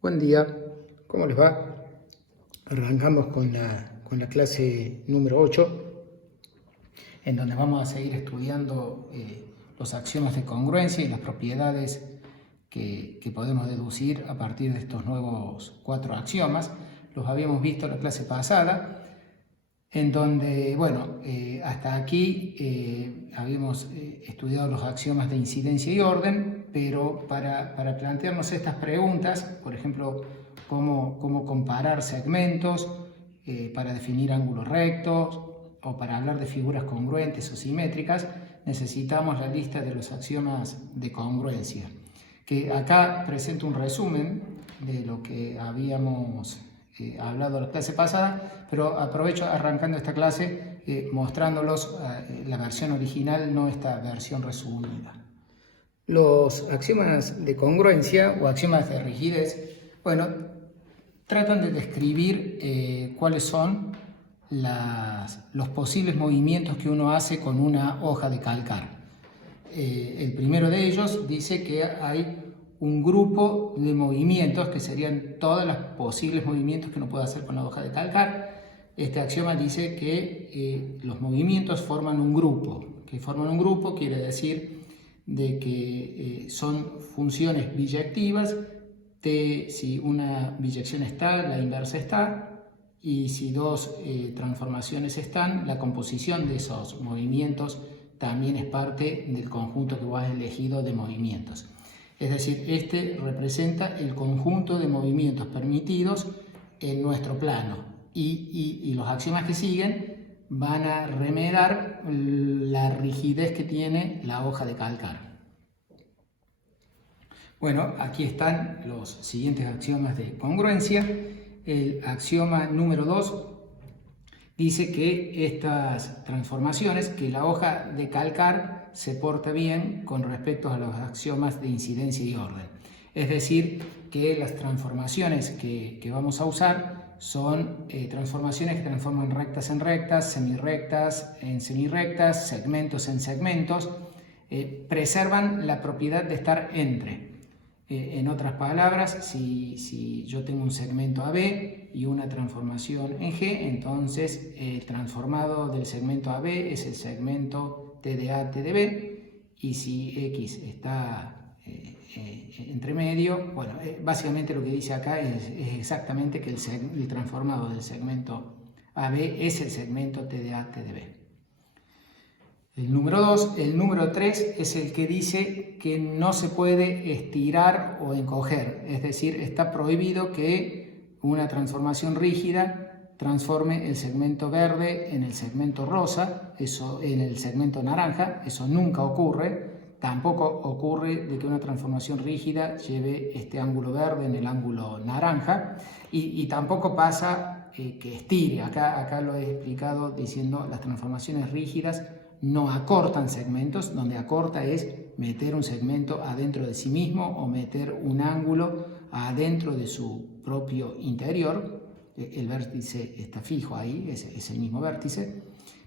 Buen día, ¿cómo les va? Arrancamos con la clase número 8, en donde vamos a seguir estudiando los axiomas de congruencia y las propiedades que podemos deducir a partir de estos nuevos 4 axiomas. Los habíamos visto en la clase pasada, en donde, hasta aquí habíamos estudiado los axiomas de incidencia y orden, pero para plantearnos estas preguntas, por ejemplo, cómo comparar segmentos, para definir ángulos rectos, o para hablar de figuras congruentes o simétricas, necesitamos la lista de los axiomas de congruencia, que acá presento un resumen de lo que habíamos hablado la clase pasada, pero aprovecho arrancando esta clase mostrándolos la versión original, no esta versión resumida. Los axiomas de congruencia o axiomas de rigidez, tratan de describir cuáles son los posibles movimientos que uno hace con una hoja de calcar. El primero de ellos dice que hay un grupo de movimientos que serían todos los posibles movimientos que uno puede hacer con la hoja de calcar. Este axioma dice que los movimientos forman un grupo. Que forman un grupo quiere decir de que son funciones biyectivas. Si una biyección está, la inversa está, y si dos transformaciones están, la composición de esos movimientos también es parte del conjunto que vos has elegido de movimientos. Es decir, este representa el conjunto de movimientos permitidos en nuestro plano, y los axiomas que siguen van a remedar la rigidez que tiene la hoja de calcar. Bueno, aquí están los siguientes axiomas de congruencia. El axioma número 2 dice que estas transformaciones, que la hoja de calcar se porta bien con respecto a los axiomas de incidencia y orden. Es decir, que las transformaciones que vamos a usar son transformaciones que transforman rectas en rectas, semirrectas en semirrectas, segmentos en segmentos, preservan la propiedad de estar entre. En otras palabras, si yo tengo un segmento AB y una transformación en G, entonces el transformado del segmento AB es el segmento TDA, TDB, y si X está entre medio, básicamente lo que dice acá es exactamente que el transformado del segmento AB es el segmento TDA, TDB. El número 2, el número 3 es el que dice que no se puede estirar o encoger, es decir, está prohibido que una transformación rígida transforme el segmento verde en el segmento rosa, eso en el segmento naranja, eso nunca ocurre. Tampoco ocurre de que una transformación rígida lleve este ángulo verde en el ángulo naranja, y tampoco pasa que estire. Acá lo he explicado diciendo las transformaciones rígidas no acortan segmentos. Donde acorta es meter un segmento adentro de sí mismo o meter un ángulo adentro de su propio interior. El vértice está fijo ahí, es el mismo vértice.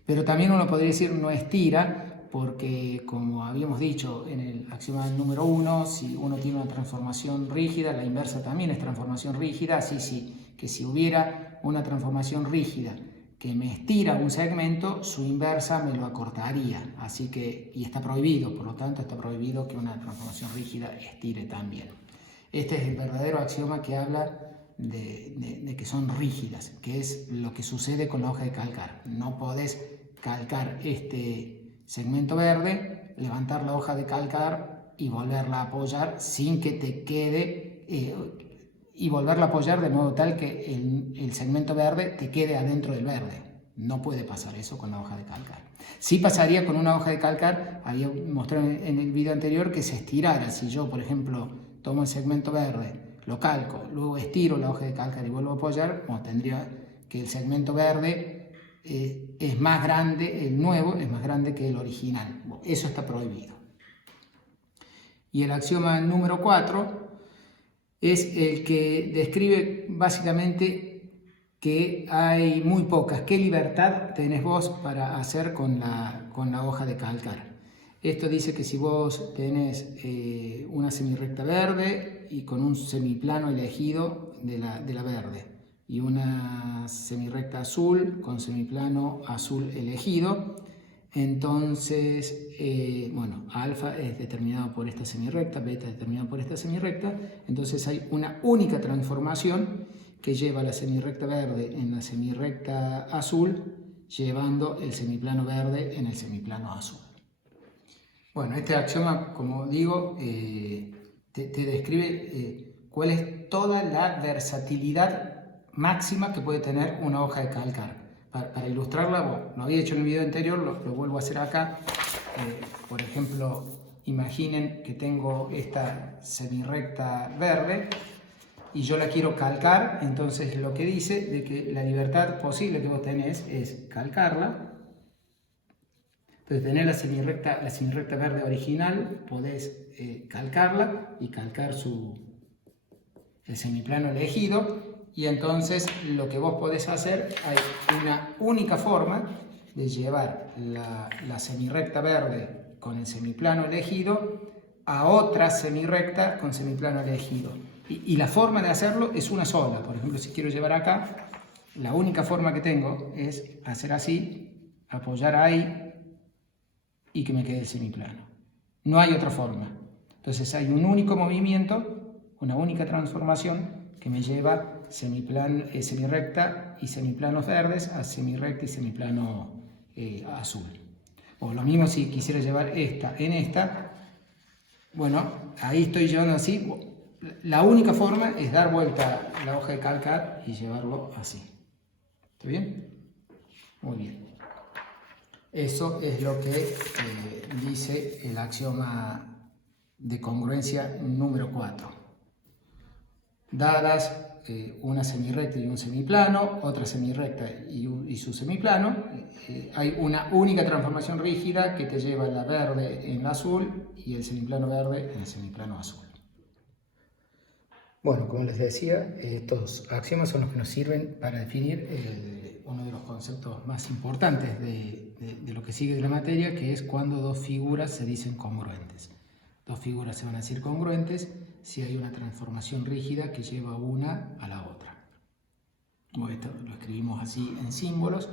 Pero también uno podría decir no estira, porque como habíamos dicho en el axioma número 1, si uno tiene una transformación rígida, la inversa también es transformación rígida, así que si hubiera una transformación rígida que me estira un segmento, su inversa me lo acortaría, y está prohibido, por lo tanto está prohibido que una transformación rígida estire también. Este es el verdadero axioma que habla de que son rígidas, que es lo que sucede con la hoja de calcar. No podés calcar este segmento verde, levantar la hoja de calcar y volverla a apoyar sin que te quede... y volverla a apoyar de modo tal que el segmento verde te quede adentro del verde. No puede pasar eso con la hoja de calcar. Sí pasaría con una hoja de calcar, había mostrado en el video anterior, que se estirara. Si yo, por ejemplo, tomo el segmento verde, lo calco, luego estiro la hoja de calcar y vuelvo a apoyar, tendría que el segmento verde es más grande, el nuevo es más grande que el original. Eso está prohibido. Y el axioma número 4 es el que describe básicamente que hay muy pocas. ¿Qué libertad tenés vos para hacer con la hoja de calcar? Esto dice que si vos tenés una semirrecta verde y con un semiplano elegido de la verde, y una semirrecta azul con semiplano azul elegido. Entonces, bueno, alfa es determinado por esta semirrecta, beta es determinado por esta semirrecta. Entonces hay una única transformación que lleva la semirrecta verde en la semirrecta azul, llevando el semiplano verde en el semiplano azul. Bueno, este axioma, como digo, te describe cuál es toda la versatilidad máxima que puede tener una hoja de calcar. Para ilustrarla, bueno, lo había hecho en el video anterior, lo vuelvo a hacer acá. Por ejemplo, imaginen que tengo esta semirrecta verde y yo la quiero calcar. Entonces lo que dice de que la libertad posible que vos tenés es calcarla. Entonces tenés la semirrecta verde original, podés calcarla y calcar el semiplano elegido. Y entonces lo que vos podés hacer, hay una única forma de llevar la semirrecta verde con el semiplano elegido a otra semirrecta con semiplano elegido. Y la forma de hacerlo es una sola. Por ejemplo, si quiero llevar acá, la única forma que tengo es hacer así, apoyar ahí y que me quede el semiplano. No hay otra forma. Entonces hay un único movimiento, una única transformación que me lleva semirrecta y semiplanos verdes a semirrecta y semiplano azul. O lo mismo si quisiera llevar esta en esta, bueno, ahí estoy llevando así. La única forma es dar vuelta la hoja de calcar y llevarlo así. ¿Está bien? Muy bien. Eso es lo que dice el axioma de congruencia número 4. Dadas una semirrecta y un semiplano, otra semirrecta y su semiplano, hay una única transformación rígida que te lleva la verde en la azul y el semiplano verde en el semiplano azul. Bueno, como les decía, estos axiomas son los que nos sirven para definir uno de los conceptos más importantes de lo que sigue de la materia, que es cuando dos figuras se dicen congruentes. Dos figuras se van a decir congruentes si hay una transformación rígida que lleva una a la otra. Bueno, esto lo escribimos así en símbolos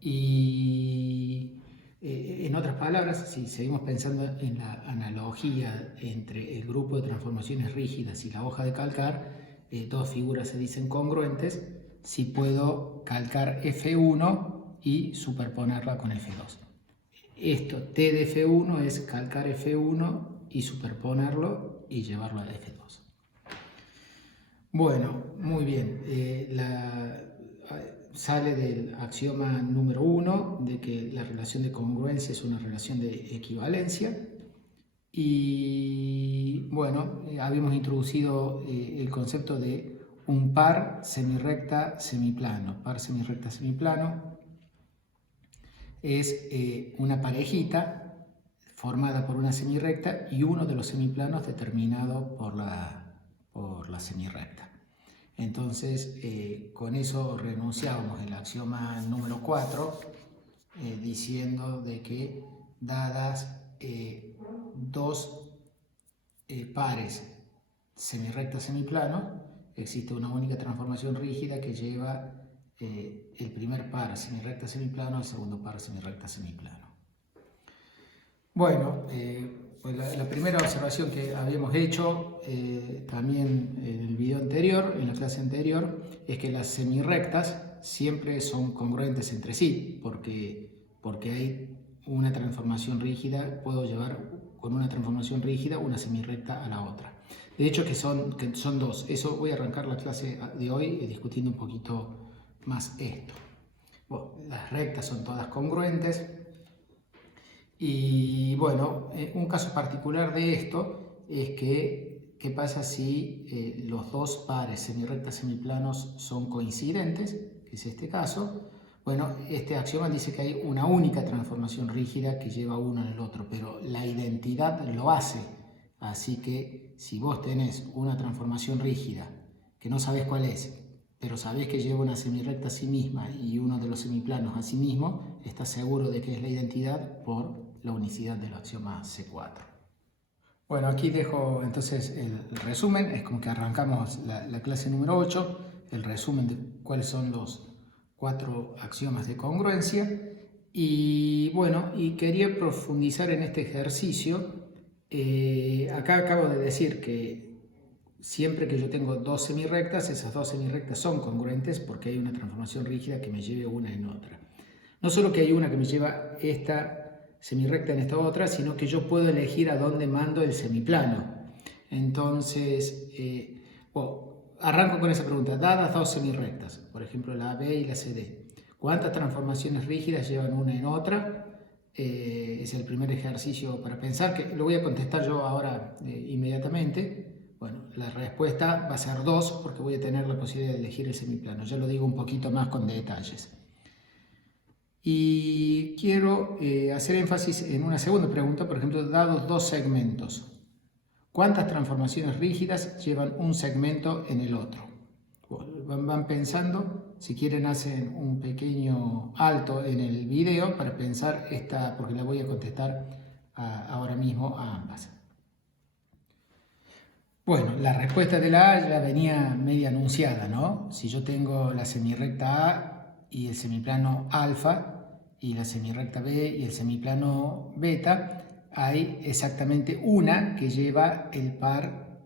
y en otras palabras, si seguimos pensando en la analogía entre el grupo de transformaciones rígidas y la hoja de calcar, dos figuras se dicen congruentes si puedo calcar F1 y superponerla con F2. Esto, T de F1 es calcar F1 y superponerlo y llevarlo a F2. Bueno, muy bien. Sale del axioma número 1 de que la relación de congruencia es una relación de equivalencia. Y bueno, habíamos introducido el concepto de un par semirrecta semiplano. Par semirrecta semiplano es una parejita formada por una semirrecta y uno de los semiplanos determinado por la semirrecta. Entonces, con eso renunciábamos el axioma número 4, diciendo de que dadas dos pares semirrecta-semiplano, existe una única transformación rígida que lleva el primer par semirrecta-semiplano al segundo par semirrecta-semiplano. Bueno, pues la primera observación que habíamos hecho también en el video anterior, en la clase anterior, es que las semirrectas siempre son congruentes entre sí, porque hay una transformación rígida, puedo llevar con una transformación rígida una semirrecta a la otra. De hecho que son dos. Eso voy a arrancar la clase de hoy discutiendo un poquito más esto. Bueno, las rectas son todas congruentes. Y bueno, un caso particular de esto es que, ¿qué pasa si los dos pares semirrectas semiplanos son coincidentes? Que es este caso. Bueno, este axioma dice que hay una única transformación rígida que lleva uno en el otro, pero la identidad lo hace. Así que si vos tenés una transformación rígida que no sabés cuál es, pero sabés que lleva una semirrecta a sí misma y uno de los semiplanos a sí mismo, estás seguro de que es la identidad por la unicidad del axioma C4. Bueno, aquí dejo entonces el resumen, es como que arrancamos la clase número 8, el resumen de cuáles son los 4 axiomas de congruencia. Y bueno, y quería profundizar en este ejercicio. Acá acabo de decir que siempre que yo tengo dos semirrectas, esas dos semirrectas son congruentes porque hay una transformación rígida que me lleve una en otra. No solo que hay una que me lleva esta semirrecta en esta otra, sino que yo puedo elegir a dónde mando el semiplano. Entonces, arranco con esa pregunta. Dadas dos semirrectas, por ejemplo la AB y la CD, ¿cuántas transformaciones rígidas llevan una en otra? Es el primer ejercicio para pensar, que lo voy a contestar yo ahora inmediatamente. Bueno, la respuesta va a ser 2 porque voy a tener la posibilidad de elegir el semiplano. Ya lo digo un poquito más con detalles. Y quiero hacer énfasis en una segunda pregunta, por ejemplo, dados dos segmentos, ¿cuántas transformaciones rígidas llevan un segmento en el otro? Van pensando, si quieren hacen un pequeño alto en el video para pensar esta, porque la voy a contestar ahora mismo a ambas. Bueno, la respuesta de la A ya venía media anunciada, ¿no? Si yo tengo la semirrecta A y el semiplano alfa y la semirrecta B y el semiplano beta, hay exactamente una que lleva el par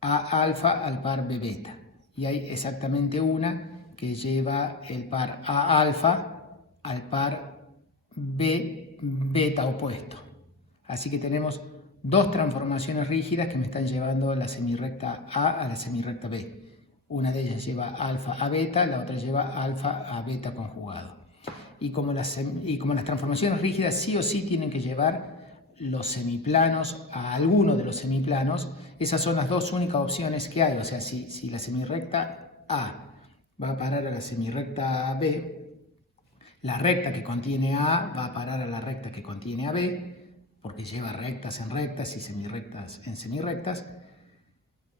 A alfa al par B beta. Y hay exactamente una que lleva el par A alfa al par B beta opuesto. Así que tenemos dos transformaciones rígidas que me están llevando la semirrecta A a la semirrecta B. Una de ellas lleva alfa a beta, la otra lleva alfa a beta conjugado. Y como las transformaciones rígidas sí o sí tienen que llevar los semiplanos a alguno de los semiplanos, esas son las dos únicas opciones que hay. O sea, si la semirrecta A va a parar a la semirrecta B, la recta que contiene A va a parar a la recta que contiene a B, porque lleva rectas en rectas y semirrectas en semirrectas.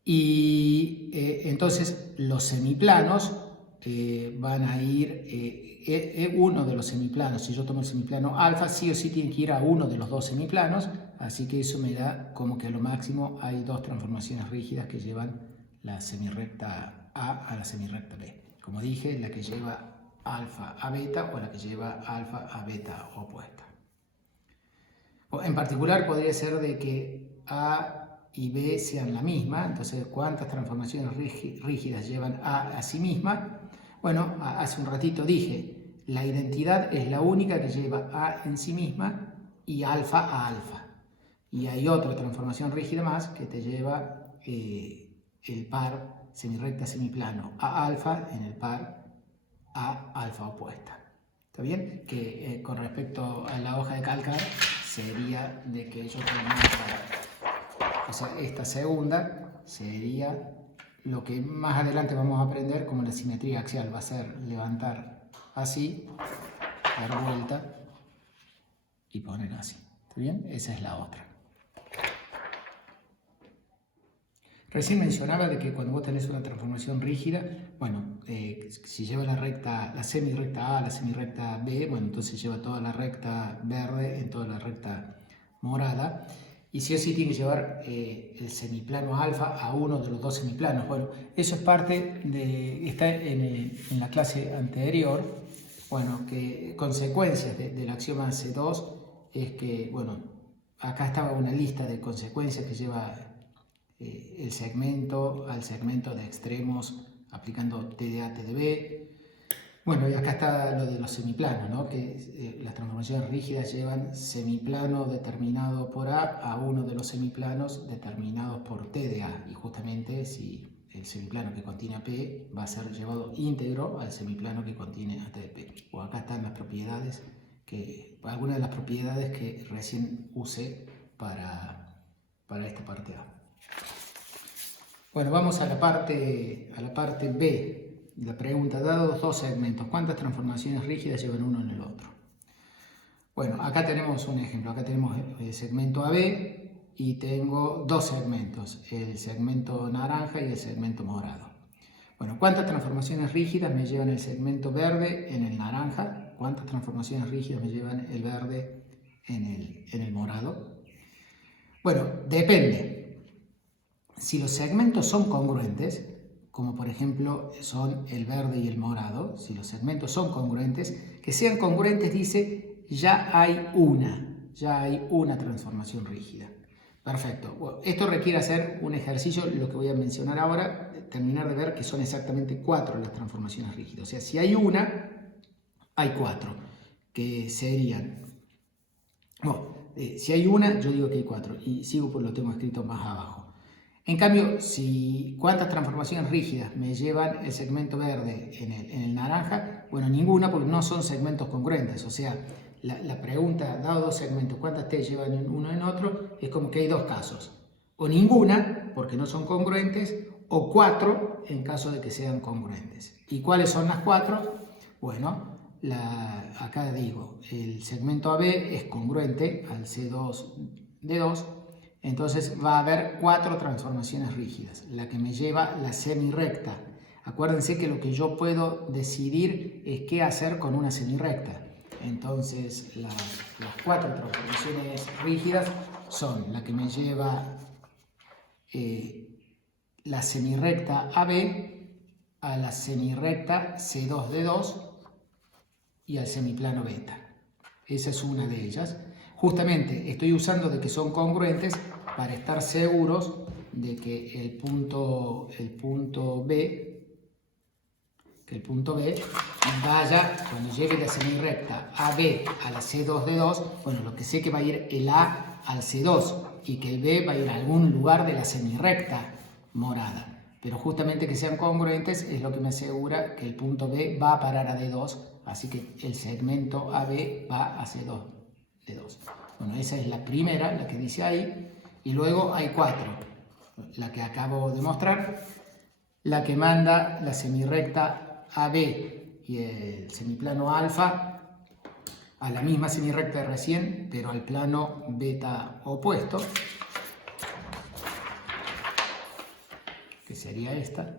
Y entonces los semiplanos van a ir, uno de los semiplanos, si yo tomo el semiplano alfa, sí o sí tiene que ir a uno de los dos semiplanos, así que eso me da como que a lo máximo hay dos transformaciones rígidas que llevan la semirrecta A a la semirrecta B. Como dije, la que lleva alfa a beta o la que lleva alfa a beta opuesta. En particular podría ser de que A y B sean la misma, entonces ¿cuántas transformaciones rígidas llevan A sí misma? Bueno, hace un ratito dije, la identidad es la única que lleva A en sí misma y alfa a alfa. Y hay otra transformación rígida más que te lleva el par semirrecta semiplano A alfa en el par A alfa opuesta. ¿Está bien? Que con respecto a la hoja de cálculo sería de que yo o sea, esta segunda sería lo que más adelante vamos a aprender como la simetría axial. Va a ser levantar así, dar vuelta y poner así. ¿Está bien? Esa es la otra. Recién mencionaba de que cuando vos tenés una transformación rígida, bueno, si lleva la semirrecta A, la semirrecta B, bueno, entonces lleva toda la recta verde en toda la recta morada. Y sí o sí tiene que llevar el semiplano alfa a uno de los dos semiplanos. Bueno, eso es parte de, está en la clase anterior, bueno, que consecuencias del axioma C2 es que, bueno, acá estaba una lista de consecuencias que lleva el segmento al segmento de extremos aplicando TDA, TDB. Bueno, y acá está lo de los semiplanos, ¿no? Que las transformaciones rígidas llevan semiplano determinado por A uno de los semiplanos determinados por TDA. Y justamente si el semiplano que contiene a P va a ser llevado íntegro al semiplano que contiene a TDP. O acá están las propiedades, algunas de las propiedades que recién usé para esta parte A. Bueno, vamos a la parte B. La pregunta, dados dos segmentos, ¿cuántas transformaciones rígidas llevan uno en el otro? Bueno, acá tenemos un ejemplo. Acá tenemos el segmento AB y tengo dos segmentos, el segmento naranja y el segmento morado. Bueno, ¿cuántas transformaciones rígidas me llevan el segmento verde en el naranja? ¿Cuántas transformaciones rígidas me llevan el verde en el morado? Bueno, depende. Si los segmentos son congruentes, como por ejemplo son el verde y el morado, si los segmentos son congruentes, que sean congruentes dice ya hay una transformación rígida. Perfecto. Bueno, esto requiere hacer un ejercicio, lo que voy a mencionar ahora, terminar de ver que son exactamente 4 las transformaciones rígidas. O sea, si hay una, hay 4, que serían... Bueno, si hay una, yo digo que hay 4, y sigo por lo tengo escrito más abajo. En cambio, ¿cuántas transformaciones rígidas me llevan el segmento verde en el naranja? Bueno, ninguna, porque no son segmentos congruentes. O sea, la pregunta, dado 2 segmentos, ¿cuántas te llevan uno en otro? Es como que hay 2 casos. O ninguna, porque no son congruentes, o 4 en caso de que sean congruentes. ¿Y cuáles son las 4? Bueno, acá digo, el segmento AB es congruente al C2D2. Entonces va a haber 4 transformaciones rígidas, la que me lleva la semirrecta. Acuérdense que lo que yo puedo decidir es qué hacer con una semirrecta. Entonces las 4 transformaciones rígidas son la que me lleva la semirrecta AB a la semirrecta C2D2 y al semiplano beta. Esa es una de ellas. Justamente estoy usando de que son congruentes para estar seguros de que el punto B vaya, cuando llegue la semirrecta AB a la C2D2, bueno, lo que sé que va a ir el A al C2 y que el B va a ir a algún lugar de la semirrecta morada. Pero justamente que sean congruentes es lo que me asegura que el punto B va a parar a D2, así que el segmento AB va a C2D2. Bueno, esa es la primera, la que dice ahí, y luego hay 4. La que acabo de mostrar, la que manda la semirrecta AB y el semiplano alfa a la misma semirrecta de recién, pero al plano beta opuesto, que sería esta.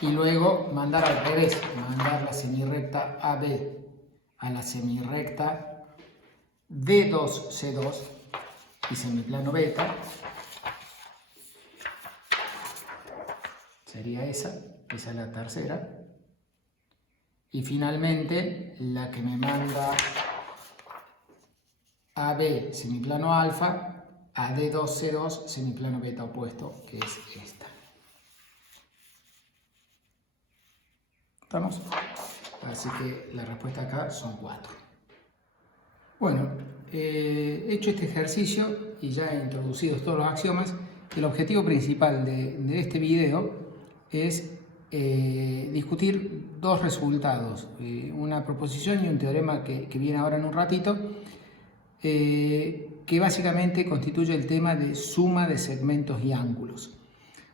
Y luego mandar al revés, mandar la semirrecta AB a la semirrecta D2C2 y semiplano beta. Sería esa es la tercera. Y finalmente la que me manda AB semiplano alfa a D2C2 semiplano beta opuesto, que es esta. ¿Estamos? Así que la respuesta acá son 4. Bueno, hecho este ejercicio y ya introducidos todos los axiomas, el objetivo principal de este video es discutir 2 resultados, una proposición y un teorema que viene ahora en un ratito, que básicamente constituye el tema de suma de segmentos y ángulos.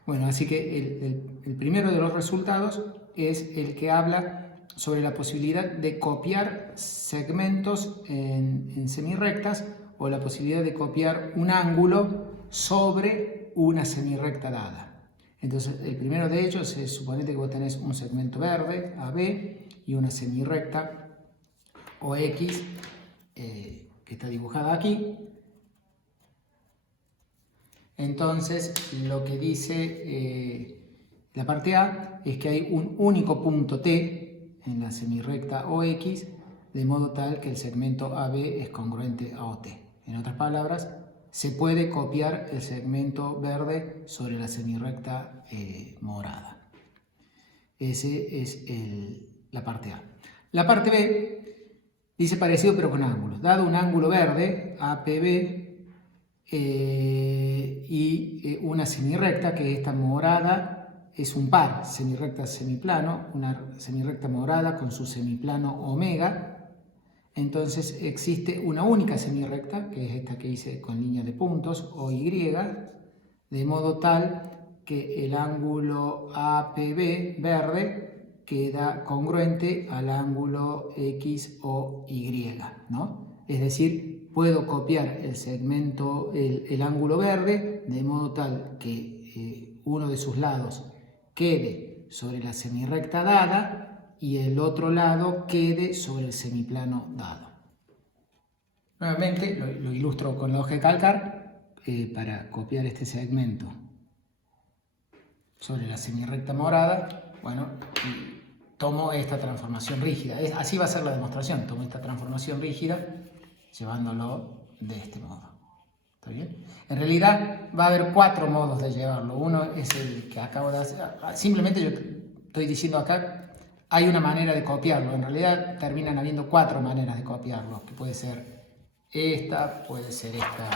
Bueno, así que el primero de los resultados es el que habla sobre la posibilidad de copiar segmentos en semirrectas o la posibilidad de copiar un ángulo sobre una semirrecta dada. Entonces, el primero de ellos es, suponete que vos tenés un segmento verde, AB, y una semirrecta OX, que está dibujada aquí. Entonces, lo que dice la parte A es que hay un único punto T en la semirrecta OX, de modo tal que el segmento AB es congruente a OT. En otras palabras, se puede copiar el segmento verde sobre la semirrecta morada. Esa es la parte A. La parte B dice parecido pero con ángulos. Dado un ángulo verde, APB, y una semirrecta, que esta morada es un par, semirrecta semiplano, una semirrecta morada con su semiplano omega. Entonces existe una única semirrecta, que es esta que hice con línea de puntos, OY, de modo tal que el ángulo APB verde queda congruente al ángulo XOY, ¿no? Es decir, puedo copiar el segmento, el ángulo verde, de modo tal que uno de sus lados quede sobre la semirrecta dada y el otro lado quede sobre el semiplano dado. Nuevamente lo ilustro con la hoja de calcar para copiar este segmento sobre la semirrecta morada. Bueno, y tomo esta transformación rígida. Así va a ser la demostración. Tomo esta transformación rígida llevándolo de este modo. ¿Está bien? En realidad va a haber 4 modos de llevarlo. Uno es el que acabo de hacer. Simplemente yo estoy diciendo acá, hay una manera de copiarlo. En realidad terminan habiendo 4 maneras de copiarlo, que puede ser esta, puede ser esta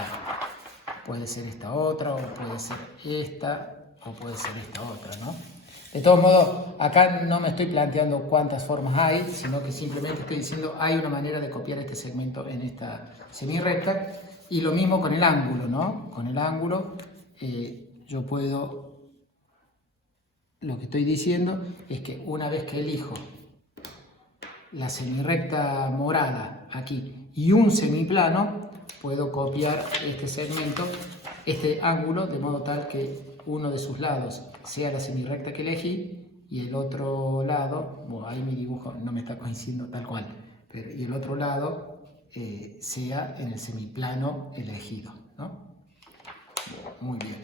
otra, o puede ser esta, o puede ser esta otra, ¿no? De todos modos, acá no me estoy planteando cuántas formas hay, sino que simplemente estoy diciendo hay una manera de copiar este segmento en esta semirrecta. Y lo mismo con el ángulo, ¿no? Con el ángulo yo puedo, lo que estoy diciendo es que una vez que elijo la semirrecta morada aquí y un semiplano, puedo copiar este segmento, este ángulo, de modo tal que uno de sus lados sea la semirrecta que elegí y el otro lado, bueno, ahí mi dibujo no me está coincidiendo tal cual, pero, y el otro lado sea en el semiplano elegido, ¿no? Muy bien.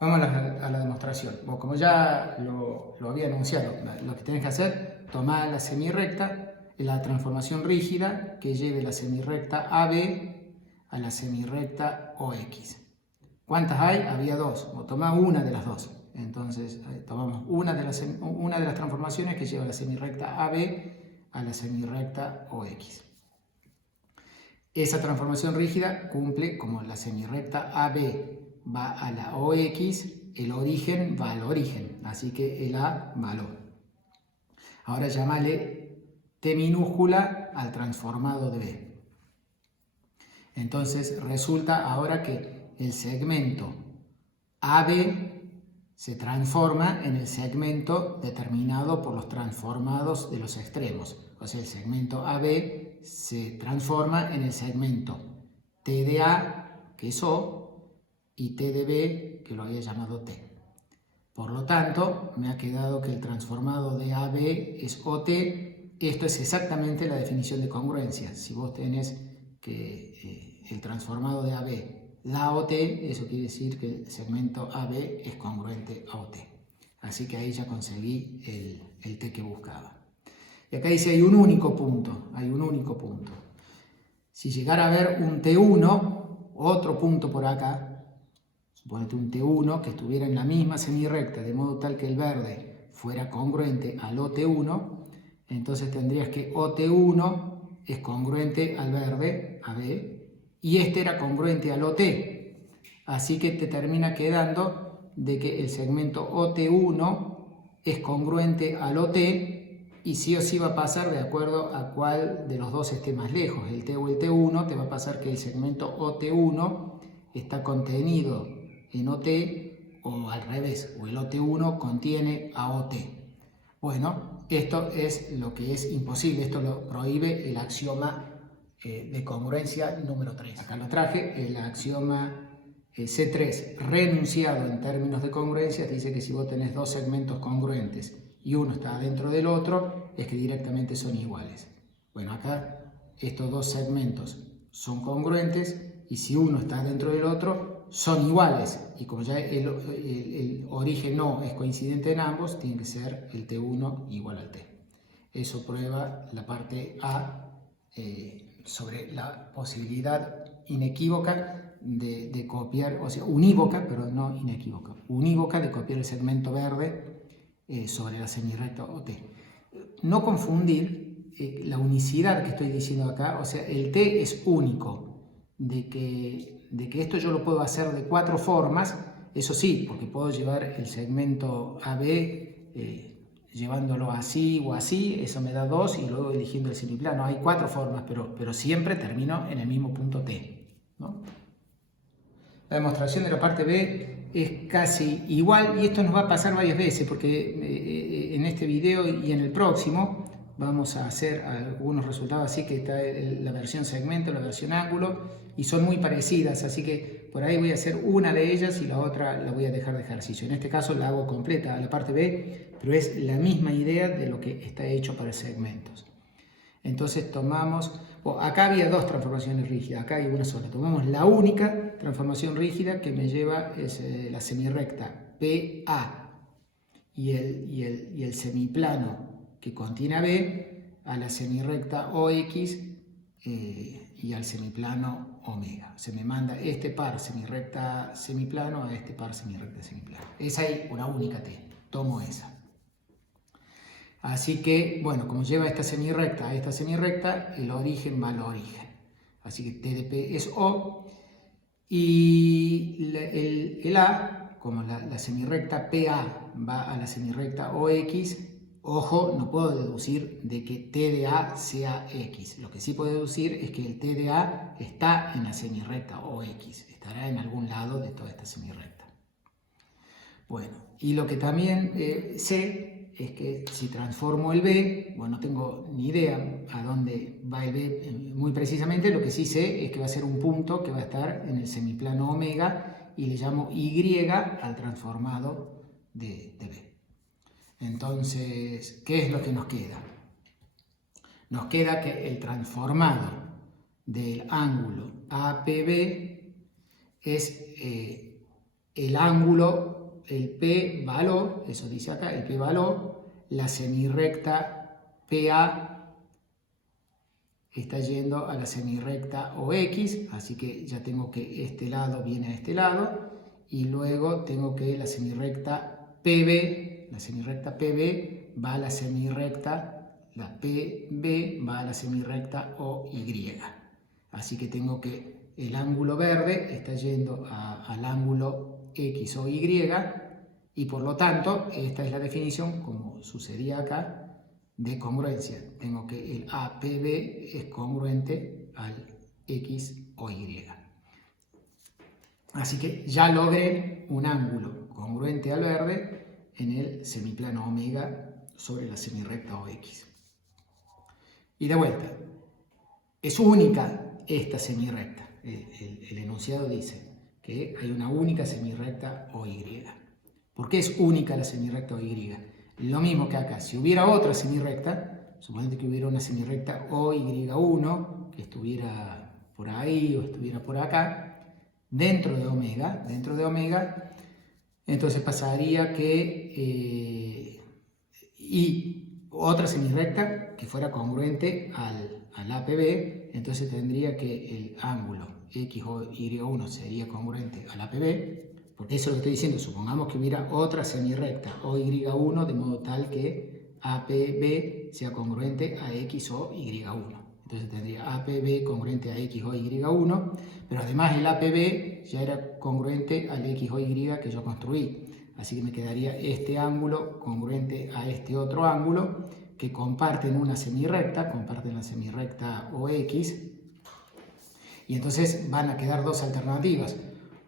Vamos a la demostración. Bueno, como ya lo había anunciado, lo que tienes que hacer, tomar la semirrecta, la transformación rígida que lleve la semirrecta AB a la semirrecta OX. ¿Cuántas hay? Había 2. O tomá una de las 2. Entonces tomamos una de las transformaciones que lleva la semirrecta AB a la semirrecta OX. Esa transformación rígida cumple como la semirrecta AB va a la OX, el origen va al origen, así que el A való. Ahora llámale T minúscula al transformado de B. Entonces resulta ahora que el segmento AB se transforma en el segmento determinado por los transformados de los extremos. O sea, el segmento AB se transforma en el segmento T de A, que es O, y T de B, que lo había llamado T. Por lo tanto, me ha quedado que el transformado de AB es OT. Esto es exactamente la definición de congruencia. Si vos tenés que el transformado de AB da OT, eso quiere decir que el segmento AB es congruente a OT. Así que ahí ya conseguí el T que buscaba. Y acá dice hay un único punto, Si llegara a haber un T1, otro punto por acá, suponete un T1 que estuviera en la misma semirrecta, de modo tal que el verde fuera congruente al OT1, entonces tendrías que OT1 es congruente al verde, AB, y este era congruente al OT. Así que te termina quedando de que el segmento OT1 es congruente al OT, y sí o sí va a pasar de acuerdo a cuál de los dos esté más lejos, el T o el T1, te va a pasar que el segmento OT1 está contenido en OT o al revés, o el OT1 contiene a OT. Bueno, esto es lo que es imposible, esto lo prohíbe el axioma de congruencia número 3. Acá lo traje, el axioma C3 renunciado en términos de congruencia, dice que si vos tenés dos segmentos congruentes y uno está dentro del otro, es que directamente son iguales. Bueno, acá estos dos segmentos son congruentes y si uno está dentro del otro, son iguales. Y como ya el origen no es coincidente en ambos, tiene que ser el T1 igual al T. Eso prueba la parte A sobre la posibilidad inequívoca de copiar, o sea, unívoca, pero no inequívoca, unívoca de copiar el segmento verde sobre la semirrecta OT. No confundir la unicidad que estoy diciendo acá, o sea, el T es único, de que esto yo lo puedo hacer de 4 formas, eso sí, porque puedo llevar el segmento AB llevándolo así o así, eso me da 2 y luego eligiendo el semiplano. Hay 4 formas, pero siempre termino en el mismo punto T, ¿no? La demostración de la parte B es casi igual y esto nos va a pasar varias veces porque en este video y en el próximo vamos a hacer algunos resultados así que está la versión segmento, la versión ángulo y son muy parecidas, así que por ahí voy a hacer una de ellas y la otra la voy a dejar de ejercicio. En este caso la hago completa a la parte B, pero es la misma idea de lo que está hecho para segmentos. Entonces tomamos, acá había dos transformaciones rígidas, acá hay una sola. Tomamos la única transformación rígida que me lleva es la semirrecta PA y el semiplano que contiene a B a la semirrecta OX y al semiplano omega. Se me manda este par semirrecta semiplano a este par semirrecta semiplano. Esa hay una única T, tomo esa. Así que, bueno, como lleva esta semirrecta a esta semirrecta, el origen va al origen. Así que T de P es O. Y el A, como la semirrecta PA va a la semirrecta OX, ojo, no puedo deducir de que T de A sea X. Lo que sí puedo deducir es que el T de A está en la semirrecta OX, estará en algún lado de toda esta semirrecta. Bueno, y lo que también sé es que si transformo el B, bueno, no tengo ni idea a dónde va el B muy precisamente, lo que sí sé es que va a ser un punto que va a estar en el semiplano omega y le llamo Y al transformado de B. Entonces, ¿qué es lo que nos queda? Nos queda que el transformado del ángulo APB es el ángulo, el P valor, eso dice acá, el P valor, la semirrecta PA está yendo a la semirrecta OX, así que ya tengo que este lado viene a este lado, y luego tengo que la semirrecta PB va a la semirrecta, la PB va a la semirrecta OY. Así que tengo que el ángulo verde está yendo al ángulo X o Y, y por lo tanto, esta es la definición, como sucedía acá, de congruencia. Tengo que el APB es congruente al X o Y. Así que ya logré un ángulo congruente al verde en el semiplano omega sobre la semirrecta OX. Y de vuelta, es única esta semirrecta. El enunciado dice que hay una única semirrecta OY. ¿Por qué es única la semirrecta OY? Lo mismo que acá. Si hubiera otra semirrecta, suponete que hubiera una semirrecta OY1 que estuviera por ahí o estuviera por acá, dentro de omega, entonces pasaría que y otra semirrecta que fuera congruente al APB, entonces tendría que el ángulo X o Y1 sería congruente al APB, porque eso es lo que estoy diciendo, supongamos que hubiera otra semirrecta OY1 de modo tal que APB sea congruente a X o Y1. Entonces tendría APB congruente a X o Y1, pero además el APB ya era congruente al X o Y que yo construí. Así que me quedaría este ángulo congruente a este otro ángulo que comparten una semirrecta, comparten la semirrecta OX, y entonces van a quedar dos alternativas,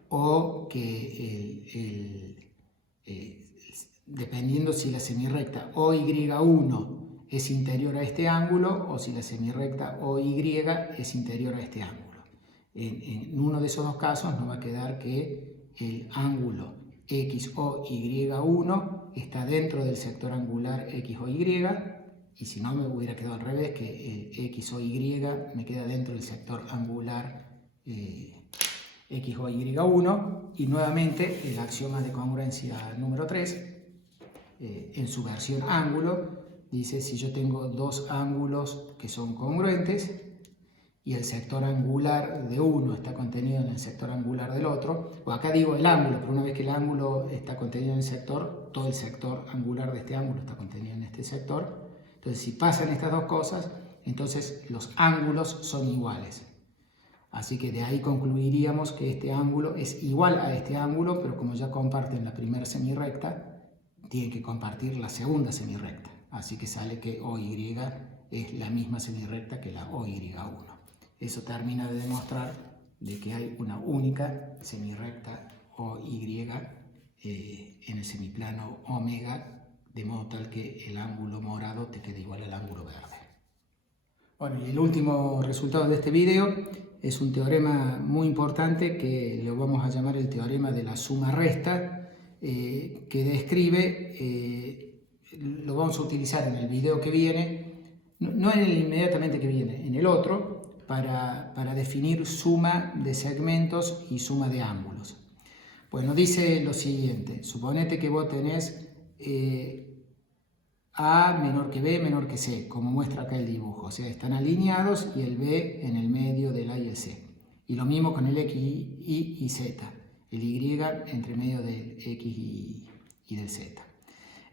o que dependiendo si la semirrecta OY1 es interior a este ángulo o si la semirrecta OY es interior a este ángulo. En uno de esos dos casos nos va a quedar que el ángulo X o Y1 está dentro del sector angular X o Y, y si no me hubiera quedado al revés, que el X o Y me queda dentro del sector angular X o Y1, y nuevamente el axioma de congruencia número 3, en su versión ángulo, dice si yo tengo dos ángulos que son congruentes y el sector angular de uno está contenido en el sector angular del otro, o acá digo el ángulo, pero una vez que el ángulo está contenido en el sector, todo el sector angular de este ángulo está contenido en este sector. Entonces, si pasan estas dos cosas, entonces los ángulos son iguales. Así que de ahí concluiríamos que este ángulo es igual a este ángulo, pero como ya comparten la primera semirrecta, tienen que compartir la segunda semirrecta. Así que sale que OY es la misma semirrecta que la OY1. Eso termina de demostrar de que hay una única semirrecta OY en el semiplano omega, de modo tal que el ángulo morado te quede igual al ángulo verde. Bueno, y el último resultado de este video es un teorema muy importante que lo vamos a llamar el teorema de la suma-resta, que describe, lo vamos a utilizar en el video que viene, no en el inmediatamente que viene, en el otro, para definir suma de segmentos y suma de ángulos. Bueno, dice lo siguiente, suponete que vos tenés A menor que B menor que C, como muestra acá el dibujo, o sea, están alineados y el B en el medio del A y el C. Y lo mismo con el X, Y y Z, el Y entre medio del X y del Z.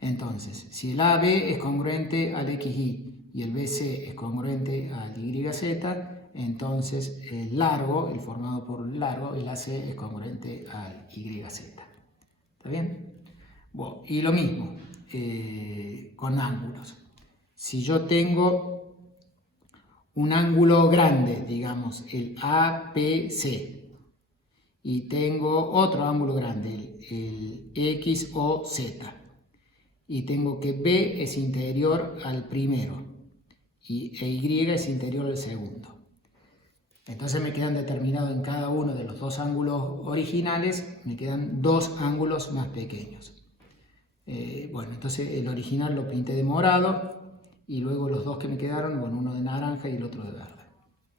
Entonces, si el AB es congruente al XY y el BC es congruente al YZ, entonces el largo, el formado por largo, el AC es congruente al YZ. ¿Está bien? Bueno, y lo mismo con ángulos. Si yo tengo un ángulo grande, digamos el APC, y tengo otro ángulo grande, el XOZ, y tengo que B es interior al primero e Y es interior al segundo. Entonces me quedan determinados en cada uno de los dos ángulos originales, me quedan dos ángulos más pequeños. Bueno, entonces el original lo pinté de morado y luego los dos que me quedaron, bueno, uno de naranja y el otro de verde.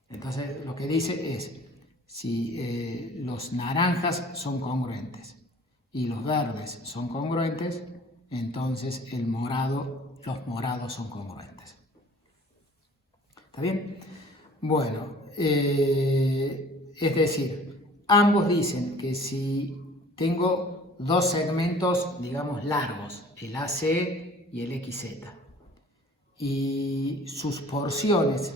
Entonces lo que dice es, si los naranjas son congruentes y los verdes son congruentes, entonces los morados son congruentes. ¿Está bien? Bueno, es decir, ambos dicen que si tengo dos segmentos, digamos, largos, el AC y el XZ, y sus porciones,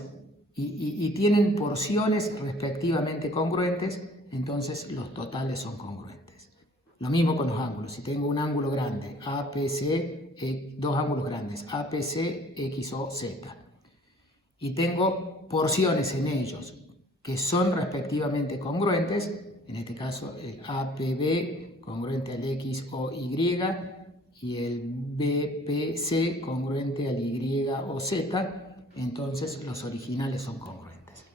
y tienen porciones respectivamente congruentes, entonces los totales son congruentes. Lo mismo con los ángulos. Si tengo un ángulo grande, APC, dos ángulos grandes, APC, XOZ, y tengo porciones en ellos que son respectivamente congruentes, en este caso el APB congruente al XOY y el BPC congruente al Y o Z, entonces los originales son congruentes.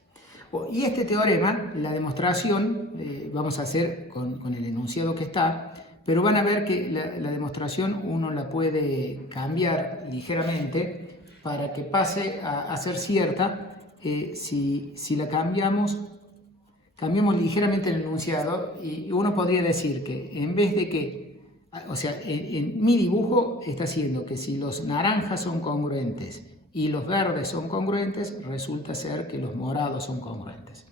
Y este teorema, la demostración, vamos a hacer con el enunciado que está, pero van a ver que la demostración uno la puede cambiar ligeramente para que pase a ser cierta. Si la cambiamos ligeramente el enunciado y uno podría decir que en vez de que, o sea, en mi dibujo está haciendo que si los naranjas son congruentes y los verdes son congruentes, resulta ser que los morados son congruentes.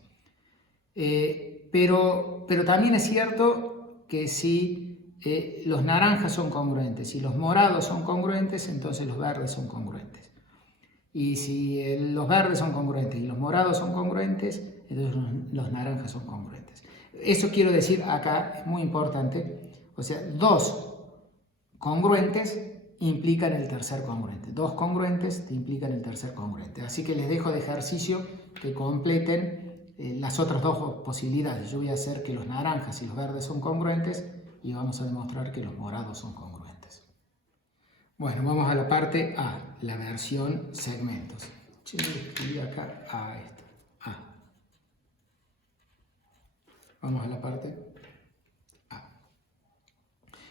Pero también es cierto que si los naranjas son congruentes y los morados son congruentes, entonces los verdes son congruentes. Y si los verdes son congruentes y los morados son congruentes, entonces los naranjas son congruentes. Eso quiero decir acá, es muy importante. O sea, dos congruentes implican el tercer congruente. Dos congruentes te implican el tercer congruente. Así que les dejo de ejercicio que completen las otras dos posibilidades. Yo voy a hacer que los naranjas y los verdes son congruentes y vamos a demostrar que los morados son congruentes. Bueno, vamos a la parte A, la versión segmentos. Yo escribí acá A esto. A. Vamos a la parte A.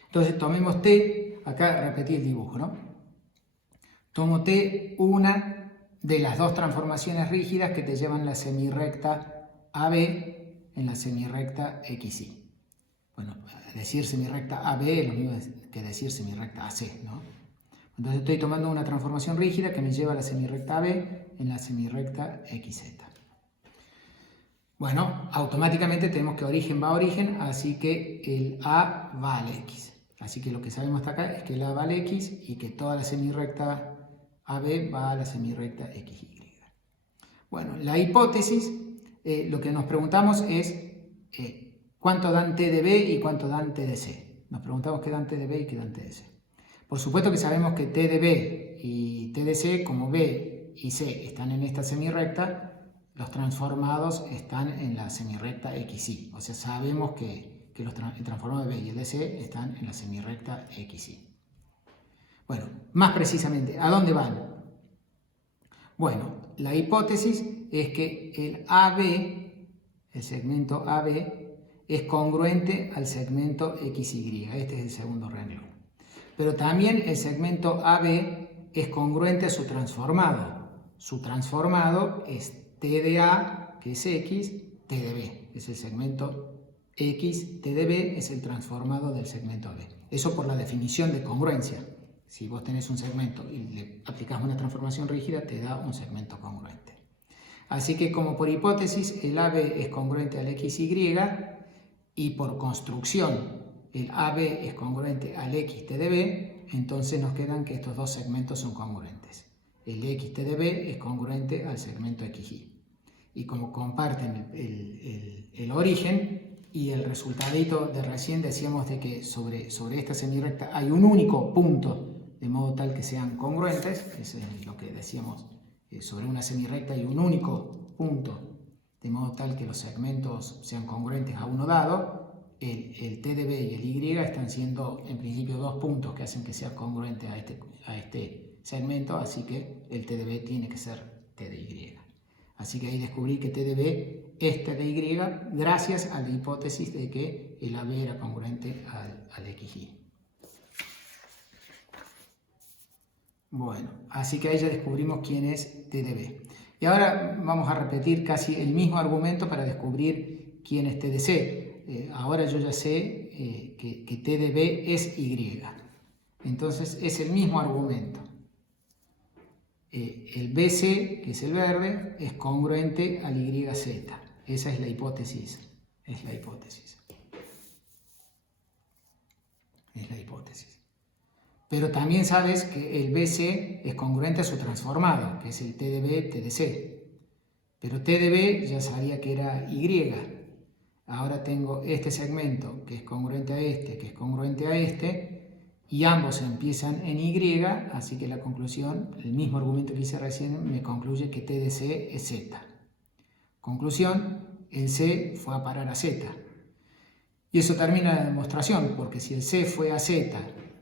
Entonces tomemos T, acá repetí el dibujo, ¿no? Tomo T, una de las dos transformaciones rígidas que te llevan la semirrecta AB en la semirrecta XY. Bueno, decir semirrecta AB es lo mismo que decir semirrecta AC, ¿no? Entonces estoy tomando una transformación rígida que me lleva a la semirrecta AB en la semirrecta XZ. Bueno, automáticamente tenemos que origen va a origen, así que el A va al X. Así que lo que sabemos hasta acá es que el A va al X y que toda la semirrecta AB va a la semirrecta XY. Bueno, la hipótesis, lo que nos preguntamos es cuánto dan T de B y cuánto dan T de C. Nos preguntamos qué dan T de B y qué dan T de C. Por supuesto que sabemos que T de B y T de C, como B y C están en esta semirrecta, los transformados están en la semirrecta XY. O sea, sabemos que el transformado de B y el de C están en la semirrecta XY. Bueno, más precisamente, ¿a dónde van? Bueno, la hipótesis es que el AB, el segmento AB, es congruente al segmento XY. Este es el segundo renglón. Pero también el segmento AB es congruente a su transformado. su transformado es T de A, que es X, T de B, es el segmento X, T de B es el transformado del segmento B. Eso por la definición de congruencia. Si vos tenés un segmento y le aplicás una transformación rígida, te da un segmento congruente. Así que como por hipótesis el AB es congruente al XY y por construcción el AB es congruente al XT de B, entonces nos quedan que estos dos segmentos son congruentes. El XT de B es congruente al segmento XY. Y como comparten el origen y el resultadito de recién decíamos de que sobre esta semirrecta hay un único punto de modo tal que sean congruentes, eso es lo que decíamos, sobre una semirrecta hay un único punto de modo tal que los segmentos sean congruentes a uno dado. El T de B y el Y están siendo en principio dos puntos que hacen que sea congruente a este segmento, así que el T de B tiene que ser T de Y. Así que ahí descubrí que T de B es T de Y gracias a la hipótesis de que el AB era congruente al XY. Bueno, así que ahí ya descubrimos quién es T de B. Y ahora vamos a repetir casi el mismo argumento para descubrir quién es T de C. Ahora yo ya sé que T de B es Y. Entonces es el mismo argumento. El BC, que es el verde, es congruente al YZ. Esa es la hipótesis. Es la hipótesis. Es la hipótesis. Pero también sabes que el BC es congruente a su transformado, que es el T de B, T de C. Pero T de B ya sabía que era Y. Ahora tengo este segmento que es congruente a este, que es congruente a este, y ambos empiezan en Y, así que la conclusión, el mismo argumento que hice recién, me concluye que T de C es Z. Conclusión, el C fue a parar a Z. Y eso termina la demostración, porque si el C fue a Z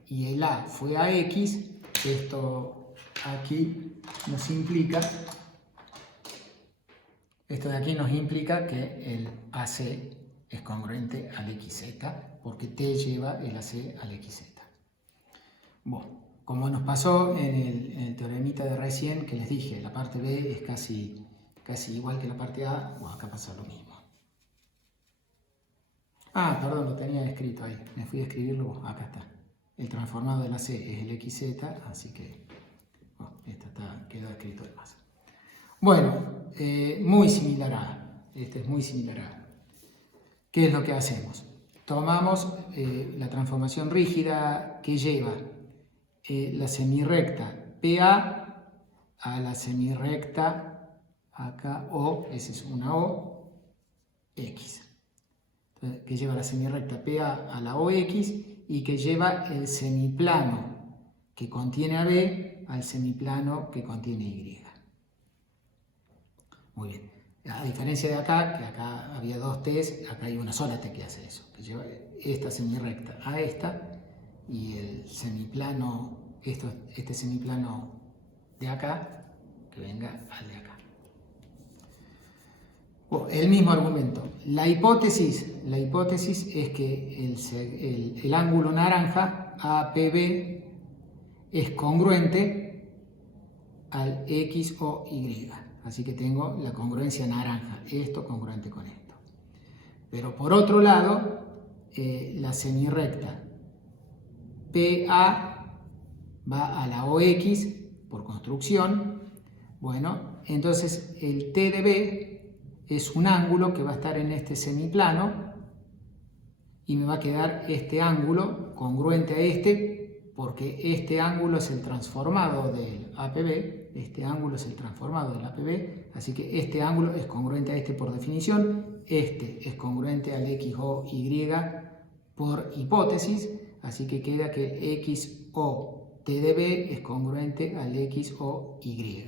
y el A fue a X, esto aquí nos implica, esto de aquí nos implica que el AC es congruente al XZ, porque T lleva el AC al XZ. Bueno, como nos pasó en el teoremita de recién, que les dije, la parte B es casi igual que la parte A, bueno, acá pasa lo mismo. Ah, perdón, lo tenía escrito ahí, me fui a escribirlo, acá está. El transformado de la C es el XZ, así que bueno, quedó escrito de más. Bueno, muy similar a, este es muy similar a. ¿Qué es lo que hacemos? Tomamos la transformación rígida que lleva la semirrecta PA a la semirrecta acá O, esa es una O, X. Entonces, que lleva la semirrecta PA a la OX y que lleva el semiplano que contiene a B al semiplano que contiene Y. Muy bien. A diferencia de acá, que acá había dos T's, acá hay una sola T que hace eso, que lleva esta semirrecta a esta y el semiplano, este semiplano de acá, que venga al de acá. Bueno, el mismo argumento. La hipótesis es que el ángulo naranja APB es congruente al X o Y. Así que tengo la congruencia naranja, esto congruente con esto. Pero por otro lado, la semirrecta PA va a la OX por construcción. Bueno, entonces el T de B es un ángulo que va a estar en este semiplano y me va a quedar este ángulo congruente a este, porque este ángulo es el transformado del APB, este ángulo es el transformado del APB, así que este ángulo es congruente a este por definición, este es congruente al XOY por hipótesis, así que queda que XO T de B es congruente al XOY.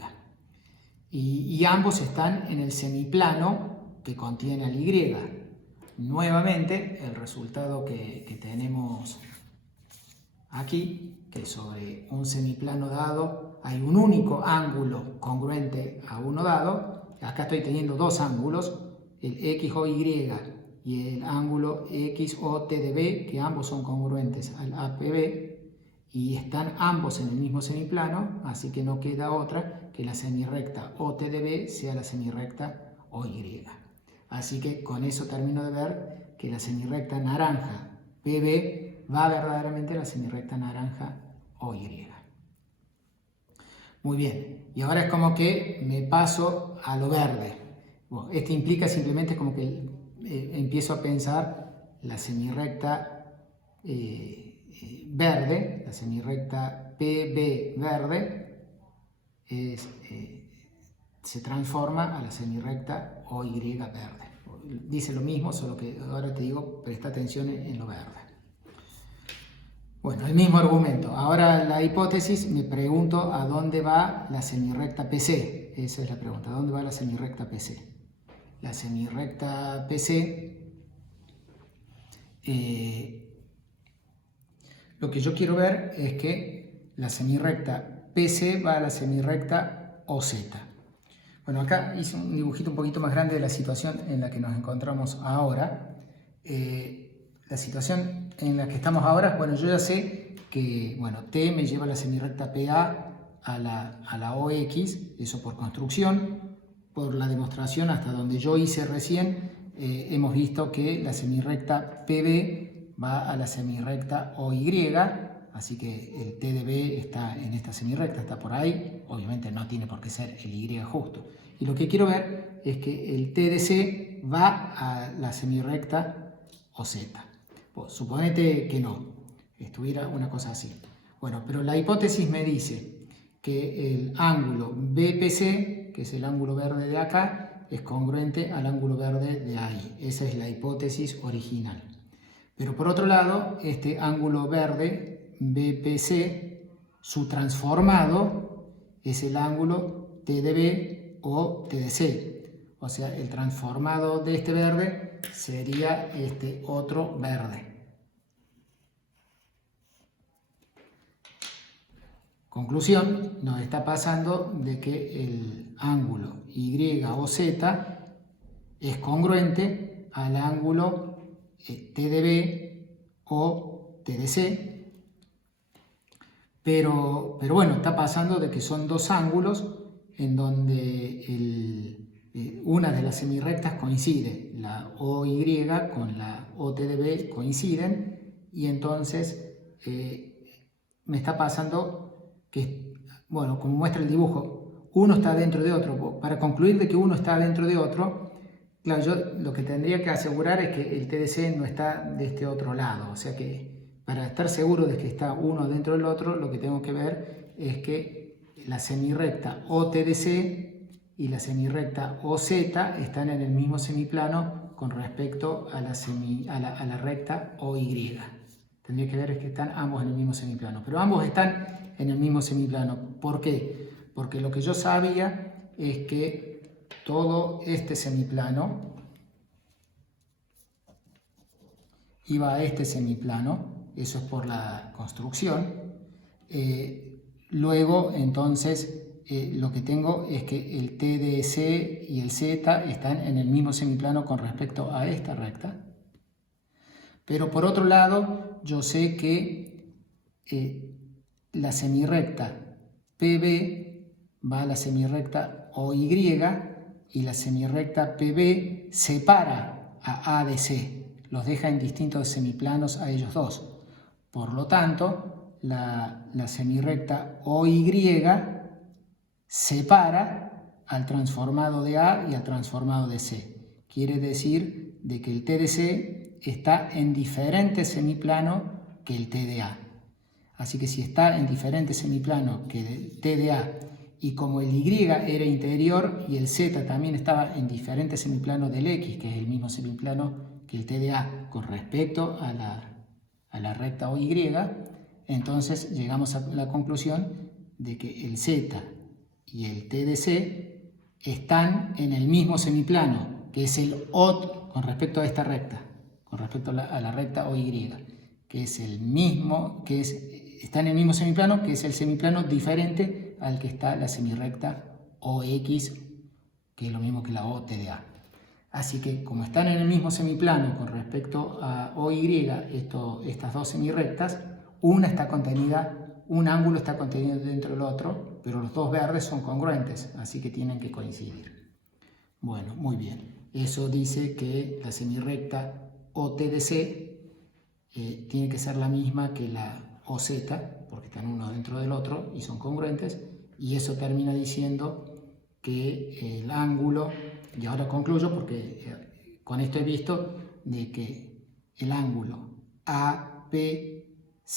Y ambos están en el semiplano que contiene al Y. Nuevamente, el resultado que tenemos aquí, que sobre un semiplano dado hay un único ángulo congruente a uno dado. Acá estoy teniendo dos ángulos, el XOY y el ángulo XOT de B, que ambos son congruentes al APB. y están ambos en el mismo semiplano, así que no queda otra que la semirrecta OTDB sea la semirrecta OY. Así que con eso termino de ver que la semirrecta naranja PB va verdaderamente a la semirrecta naranja OY. Muy bien, y ahora es como que me paso a lo verde. Bueno, esto implica simplemente como que empiezo a pensar la semirrecta verde, la semirrecta PB verde, se transforma a la semirrecta OY verde. Dice lo mismo, solo que ahora te digo, presta atención en lo verde. Bueno, el mismo argumento. Ahora la hipótesis, me pregunto a dónde va la semirrecta PC. Esa es la pregunta, ¿a dónde va la semirrecta PC? La semirrecta PC, lo que yo quiero ver es que la semirrecta PC va a la semirrecta OZ. Bueno, acá hice un dibujito un poquito más grande de la situación en la que nos encontramos ahora. La situación en la que estamos ahora, bueno, yo ya sé que, bueno, T me lleva a la semirrecta PA a la OX, eso por construcción. Por la demostración hasta donde yo hice recién, hemos visto que la semirrecta PB va a la semirrecta OY, así que el T de B está en esta semirrecta, está por ahí, obviamente no tiene por qué ser el Y justo. Y lo que quiero ver es que el T de C va a la semirrecta OZ. Pues, suponete que no, estuviera una cosa así. Bueno, pero la hipótesis me dice que el ángulo BPC, que es el ángulo verde de acá, es congruente al ángulo verde de ahí. Esa es la hipótesis original. Pero por otro lado, este ángulo verde BPC, su transformado es el ángulo TDB o TDC. O sea, el transformado de este verde sería este otro verde. Conclusión, nos está pasando de que el ángulo Y o Z es congruente al ángulo TDB o TDC, pero bueno, está pasando de que son dos ángulos en donde una de las semirrectas coincide, la OY con la OTDB coinciden, y entonces me está pasando que, bueno, como muestra el dibujo, uno está dentro de otro. Para concluir de que uno está dentro de otro, claro, yo lo que tendría que asegurar es que el TDC no está de este otro lado. O sea que para estar seguro de que está uno dentro del otro, lo que tengo que ver es que la semirrecta OTDC y la semirrecta OZ están en el mismo semiplano con respecto a la recta OY. Tendría que ver es que están ambos en el mismo semiplano, pero ambos están en el mismo semiplano. ¿Por qué? Porque lo que yo sabía es que todo este semiplano iba a este semiplano, eso es por la construcción. Luego, entonces, lo que tengo es que el TDC y el Z están en el mismo semiplano con respecto a esta recta. Pero por otro lado, yo sé que la semirrecta PB va a la semirrecta OY y la semirrecta PB separa a de C, los deja en distintos semiplanos a ellos dos. Por lo tanto, la semirrecta OY separa al transformado de A y al transformado de C. Quiere decir de que el T de C está en diferente semiplano que el T de A. Así que si está en diferente semiplano que el T de A, y como el Y era interior y el Z también estaba en diferente semiplano del X, que es el mismo semiplano que el T de A con respecto a la recta OY, entonces llegamos a la conclusión de que el Z y el T de C están en el mismo semiplano, que es el OT con respecto a esta recta, con respecto a la recta OY, que es el mismo, está en el mismo semiplano, que es el semiplano diferente al que está la semirrecta OX, que es lo mismo que la OT de A. Así que como están en el mismo semiplano con respecto a OY, estas dos semirrectas, un ángulo está contenido dentro del otro, pero los dos verdes son congruentes, así que tienen que coincidir. Bueno, muy bien. Eso dice que la semirrecta OT/DC tiene que ser la misma que la OZ, porque están uno dentro del otro y son congruentes, y eso termina diciendo que el ángulo, y ahora concluyo porque con esto he visto de que el ángulo APC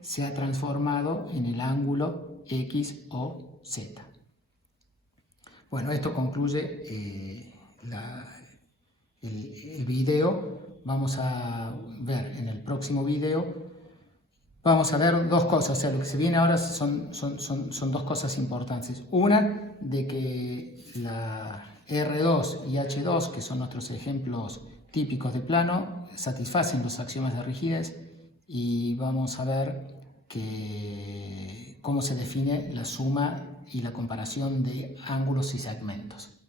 se ha transformado en el ángulo XOZ. Bueno, esto concluye el video. Vamos a ver en el próximo video, vamos a ver dos cosas. O sea, lo que se viene ahora son dos cosas importantes. Una, de que la R2 y H2, que son nuestros ejemplos típicos de plano, satisfacen los axiomas de rigidez, y vamos a ver cómo se define la suma y la comparación de ángulos y segmentos.